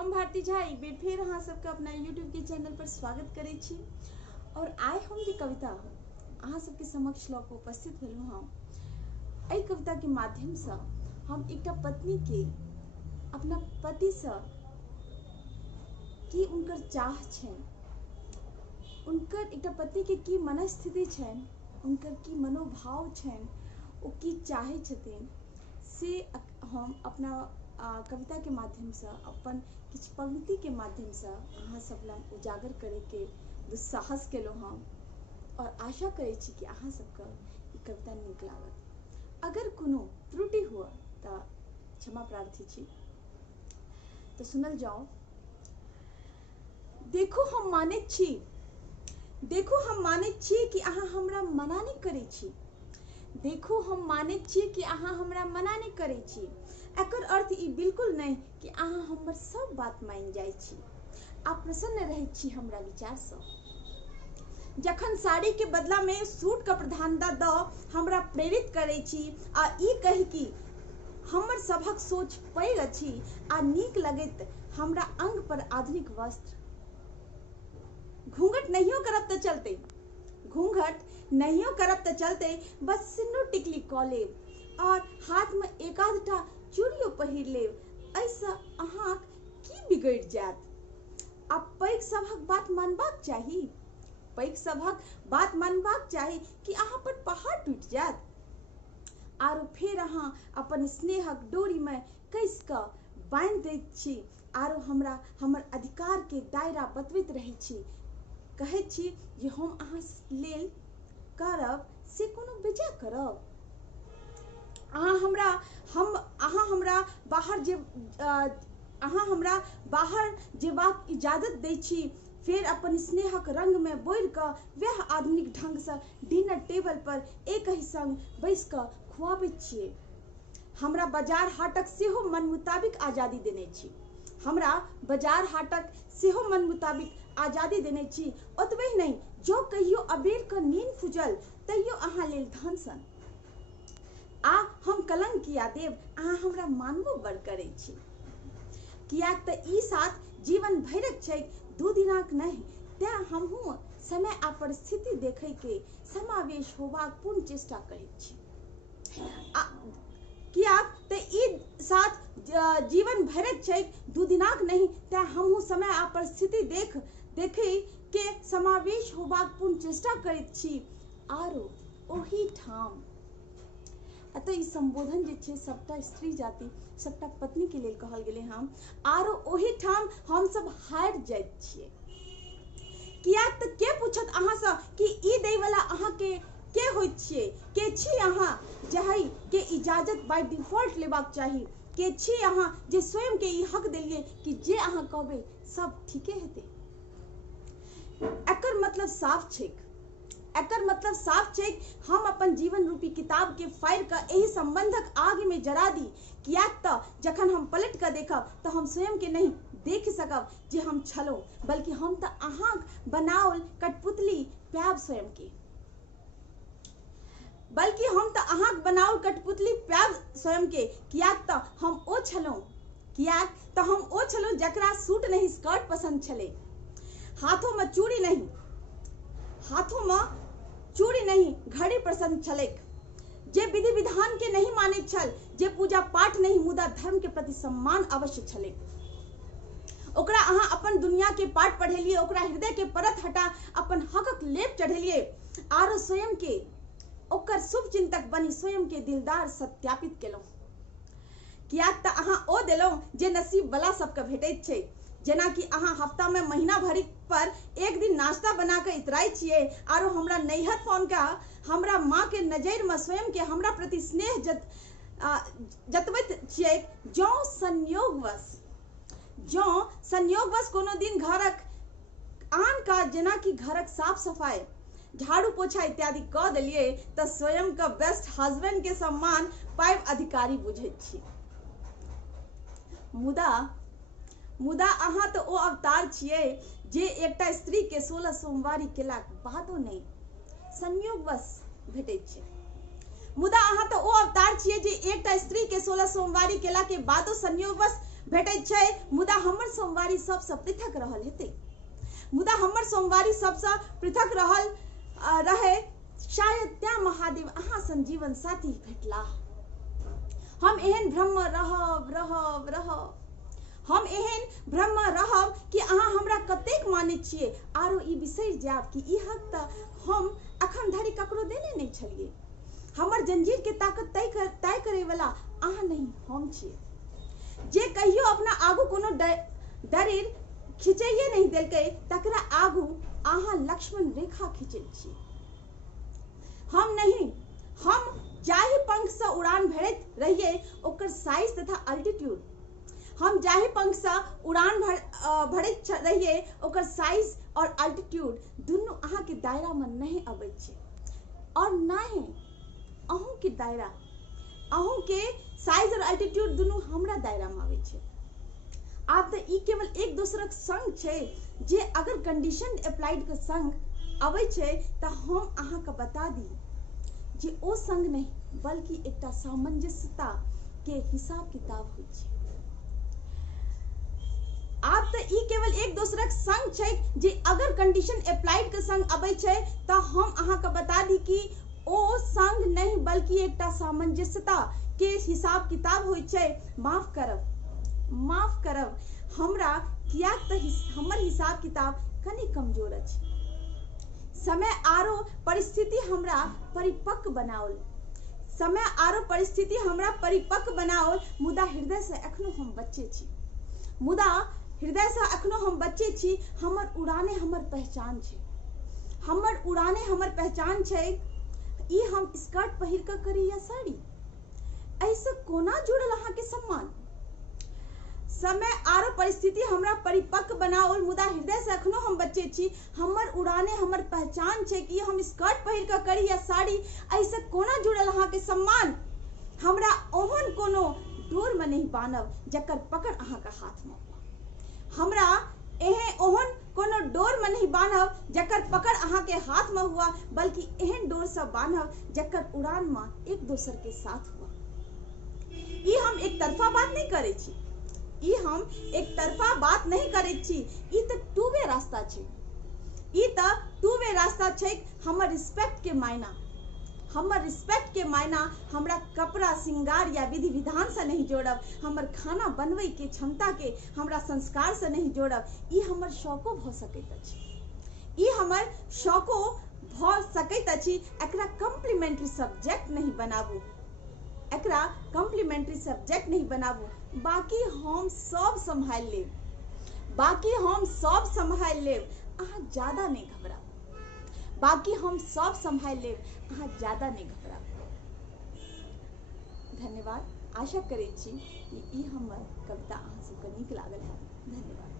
हम भारती झा एक बेर फिर अहाँ सबके अपना यूट्यूब के चैनल पर स्वागत करै छी। और आइ हम जे कविता अहाँ सबके समक्ष लऽ कऽ उपस्थित भेलहुँ हँ। एहि कविता के माध्यम से हम एकटा पत्नी के अपना पति से की उनकर चाह छनि, उनकर एकटा पति के की मनस्थिति छनि, उनकर की मनोभाव छनि, ओ की चाहे छथिन से हम अपना कविता के माध्यम से अपन किछ पंक्ति के माध्यम से अहाँ सब लग उजागर करे के दुस्साहस केलहुँ हम। और आशा करे छी कि अहाँ सबके ई कविता नीक लागत। अगर कोनो त्रुटि हुआ तो क्षमा प्रार्थी छी। तो सुनल जाओ। देखो हम मानैत छी, देखो हम मानैत छी कि अहाँ हमरा मना नहीं करै छी। देखो हम मानैत छी कि अहाँ हमरा मना नहीं करै छी। एकर अर्थ ई बिल्कुल नहीं कि अहाँ हमर सब बात मान जाइ छी। आप प्रसन्न रहै छी हमरा विचार से। जखन साड़ी के बदला में सूट का प्रधानता द हमरा प्रेरित करै छी आ ई कहि कि हमर सभक सोच पैघ अछि आ नीक लगैत हमरा अंग पर आधुनिक वस्त्र। घूंघट नहियो करब त चलते, घूंघट नहियो करब त चलते, बस सिंदूर टिकली क लेब और हाथ में एकाधटा चूड़ियो पहिर लेब। ऐसा अहाँ की बिगड़ जात। अब पैघ सभक बात मानबाक चाही, पैघ सभक बात मानबाक चाही कि अहाँ पर पहाड़ टूट जात। आरो फिर अहाँ अपन स्नेहक डोरी में कस क बांध दैत छी आरो हमरा हमर अधिकार के दायरा बतबैत रहे छी। कहे छी जे हम अहाँ लेल करब से कोनो बेजा करब। अहाँ हमरा बाहर जेबाक इजाजत दै छी, फिर अपन स्नेहक रंग में बोर क वह आधुनिक ढंग से डिनर टेबल पर एक ही संग बैस क खुआबैत छियै। हमरा बाजार हाटक सेहो मन मुताबिक आजादी देने छी, हमरा बाजार हाटक सेहो मन मुताबिक आजादी देने छी। ओतबे नहीं, जो कहियो अबेर क नींद खुजल तैयो अहाँ लेल धन सन। आ हम कलंक किया देव, अहाँ हमरा मानबो बड़ करै छी। कियाक त ई साथ जीवन भरक छैक, दू दिनक नहीं। तें हमहू समय आ परिस्थिति देखै के समावेश होबाक पूर्ण चेष्टा करैत छी। कियाक त ई साथ जीवन भरक छैक, दू दिनक नहीं। तें हमहू समय आ परिस्थिति देखै के समावेश होबाक पूर्ण चेष्टा करैत छी। आरो ओही ठाम अतः ई संबोधन जे छै सबटा स्त्री जाति सबटा पत्नी के लेल कहल गेलै हम। आरो ओही ठाम हम सब हार जाइत छियै। कियाक त के पूछत अहाँ से कि ई दै वाला अहाँ के होइत छियै, के छी अहाँ जाहि के इजाजत बाय डिफॉल्ट लेबाक चाही, के छी अहाँ जे स्वयं के ई हक देलिए कि जे अहाँ कहबै सब ठीके हेतै। एकर मतलब साफ छैक, एकर मतलब साफ छै हम अपन जीवन रूपी किताब के फाइल का एही संबंधक आग में जरा दी। कियाक त जखन हम पलट कर देखब त हम स्वयं के नहीं देख सकब जे हम छलहुँ, बल्कि हम त अहाँक बनाओल कठपुतली पायब स्वयं के। बल्कि हम त अहाँक बनाओल कठपुतली पायब स्वयं के। कियाक त हम ओ छलहुँ, कियाक त हम ओ छलहुँ जकरा सूट नहीं स्कर्ट पसंद छलै, हाथों में चूड़ी नहीं, हाथों में चूड़ी नहीं घड़ी पसंद छलैक, जे विधि विधान के नहीं मानैत छल, जे पूजा पाठ नहीं मुदा धर्म के प्रति सम्मान अवश्य छलैक। ओकरा अहाँ अपन दुनिया के पाठ पढ़ेलिए, ओकरा हृदय के परत हटा अपन हकक लेप चढ़ेलिए आरो स्वयं के ओकर शुभ चिंतक बनी स्वयं के दिलदार सत्यापित केलहुँ। कियाक त अहाँ ओ देलहुँ जे नसीब वाला सबके भेटैत छै। जेना कि अहाँ हफ्ता में महीना भरी पर एक दिन नाश्ता बना के इतराई छियै आरो हमरा नैहर फोन का हमरा माँ के नजर में स्वयं के हमरा प्रति स्नेह जतबैत छियै। जो संयोगवश कोनो दिन घरक आन काज जेना कि घरक साफ सफाई झाड़ू पोछा इत्यादि क देलिए त स्वयं का बेस्ट हस्बैंड के सम्मान पाइब अधिकारी बुझैत छी। मुदा अहाँ तो ओ अवतार छियै जे एकटा स्त्री के 16 सोमवारी केलाक बादो नहीं संयोगवश भेटैत छै। मुदा अहाँ तो ओ अवतार छियै जे एकटा स्त्री के 16 सोमवारी केला के बादो संयोगवश भेटैत छै, मुदा हमर सोमवारी सबसँ पृथक रहल हेतै। मुदा हमर सोमवारी सबसँ पृथक रहे शायद त्या महादेव अहाँ सन जीवन साथी भेटला। हम एहन भ्रम रहब हम एहन भ्रम रहब कि अहाँ हमरा कतेक मानैत छियै, आरो ई बिसरि जायब कि ई हक तऽ हम अखन धरि ककरो देने नहि छलियै। हमर जंजीर के ताकत तय करे वाला अहाँ नहीं हम छियै, जे कहियो अपना आगू कोनो दरिर खिचैये नहीं देलकै तकरा आगू अहाँ लक्ष्मण रेखा खिंचै छी। हम नहीं, हम जाहि पंख से उड़ान भरैत रहिए ओकर साइज तथा अल्टीट्यूड, हम जाहि पंख से उड़ान भरैत रहिए ओकर साइज और अल्टीट्यूड दुनू अहाँ के दायरा में नहीं अबै छै, और नहीं अहूँ के दायरा, अहूँ के साइज और अल्टीट्यूड दुनू हमरा दायरा में आबै छै। आब तऽ ई केवल एक दोसरक संग छै, जे अगर कंडीशन अप्लाइड के संग अबै छै तऽ हम अहाँ के बता दी जे ओ संग नहीं बल्कि एकटा सामंजस्यता के हिसाब किताब होइ छै। आब तऽ ई केवल एक दोसरक संग छै, जे अगर कंडीशन अप्लाइड के संग अबै छै तऽ हम अहाँ के बता दी कि ओ संग नहीं बल्कि एकटा सामंजस्यता के हिसाब किताब होइ छै। माफ करब हमरा, कियाक तऽ हमर हिसाब किताब कनि कमजोर अछि। समय आरो परिस्थिति हमरा परिपक्व बनाओल, समय आरो परिस्थिति हमरा परिपक्व बनाओल, मुदा हृदय से अखनो हम बच्चे छी, मुदा हृदय से अखनो हम बच्चे छी। हमर उड़ाने हमर पहचान छै, हमर उड़ाने हमर पहचान छै। ई हम स्कर्ट पहिर के करी या साड़ी, ऐसे कोना जुड़ल अहाँ के सम्मान। समय आरो परिस्थिति हमरा परिपक्व बनाओल, मुदा हृदय से अखनो हम बच्चे छी। हमर उड़ाने हमर पहचान छै कि हम स्कर्ट पहिर के करी या साड़ी, ऐसे कोना जुड़ल अहाँ के सम्मान। हमरा ओहन कोनो डोर में नहीं बानब जकर पकड़ अहाँ के हाथ में हुआ। हमरा ओहन कोनो डोर में नहीं बानब जकर पकड़ अहाँ के हाथ में हुआ, बल्कि एहन डोर से बानब जकर उड़ान में एक दोसर के साथ हुआ। ई हम एक तरफा बात नहीं करे छी, ई हम एक तरफा बात नहीं करे छी, ई त टू वे रास्ता छै, ई त टू वे रास्ता छै। हमर रिस्पेक्ट के मायना, हमर रिस्पेक्ट के मायना हमरा कपड़ा श्रृंगार या विधि विधान से नहीं जोड़ब, हमर खाना बनबै के क्षमता के हमरा संस्कार से नहीं जोड़ब। ई हमर शौको भ सकैत अछि, ई हमर शौको भ सकैत अछि। एकरा कॉम्प्लीमेंट्री सब्जेक्ट नहीं बनाबू, एकरा कॉम्प्लीमेंट्री सब्जेक्ट नहीं बनाबू। बाकी हम सब संभाल लेब, बाकी हम सब संभाल लेब, अहाँ ज्यादा नहीं घबराबू, बाकी हम सब संभाल लेब, अहाँ ज्यादा नहीं घबराबू। धन्यवाद। आशा करै छी कि ई हमर कविता अहाँ सबके नीक लागल है। धन्यवाद।